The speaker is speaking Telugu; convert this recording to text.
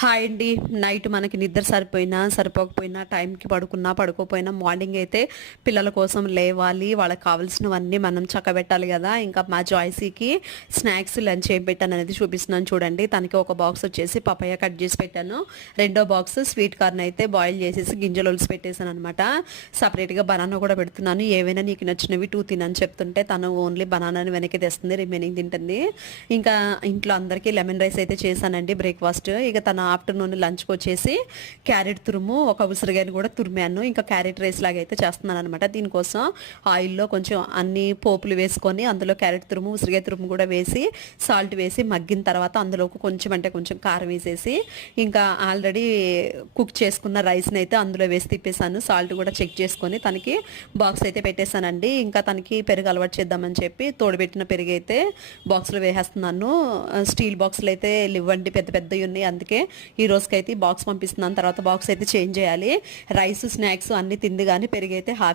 హాయ్ అండి. నైట్ మనకి నిద్ర సరిపోయినా, సరిపోకపోయినా, టైంకి పడుకున్నా, పడుకోపోయినా మార్నింగ్ అయితే పిల్లల కోసం లేవాలి. వాళ్ళకి కావాల్సినవన్నీ మనం చక్కబెట్టాలి గదా! ఇంకా మా జాయ్సీకి స్నాక్స్, లంచ్ ఏం పెట్టాననేది చూపిస్తున్నాను చూడండి. తనకి ఒక బాక్స్ వచ్చేసి పపాయ కట్ చేసి పెట్టాను. రెండో బాక్స్ స్వీట్ కార్న్ అయితే బాయిల్ చేసేసి గింజలు ఒలిసి పెట్టేసాననమాట. సపరేట్‌గా బనానా కూడా పెడుతున్నాను. ఏవైనా నీకు నచ్చినవి 2 తినని చెప్తుంటే తను ఓన్లీ బనానాని వెనక్కి తెస్తుంది. రిమైనింగ్ తింటుంది. ఇంకా ఇంట్లో అందరికీ లెమన్ రైస్ అయితే చేశానండి బ్రేక్‌ఫాస్ట్. ఇక తన ఆఫ్టర్నూన్ లంచ్కి వచ్చేసి క్యారెట్ తురుము, ఒక ఉసిరికాయని కూడా తురిమాను. ఇంకా క్యారెట్ రైస్ లాగా అయితే చేస్తున్నాను అనమాట. దీనికోసం ఆయిల్లో కొంచెం అన్ని పోపులు వేసుకొని అందులో క్యారెట్ తురుము, ఉసిరికాయ తురుము కూడా వేసి సాల్ట్ వేసి మగ్గిన తర్వాత అందులోకి కొంచెం అంటే కొంచెం కారం వేసేసి ఇంకా ఆల్రెడీ కుక్ చేసుకున్న రైస్ని అయితే అందులో వేసి తిప్పేసాను. సాల్ట్ కూడా చెక్ చేసుకొని తనకి బాక్స్ అయితే పెట్టేశానండి. ఇంకా తనకి పెరుగు అలవాటు చేద్దామని చెప్పి తోడుపెట్టిన పెరుగు అయితే బాక్స్లో వేసేస్తున్నాను. స్టీల్ బాక్స్లు అయితే ఇవ్వండి, పెద్ద పెద్దవి ఉన్నాయి. అందుకే ఈ రోజుకైతే బాక్స్ పంపిస్తున్నాను. తర్వాత బాక్స్ అయితే చేంజ్ చేయాలి. రైస్, స్నాక్స్ అన్నీ తింది కానీ పెరుగు అయితే హాఫ్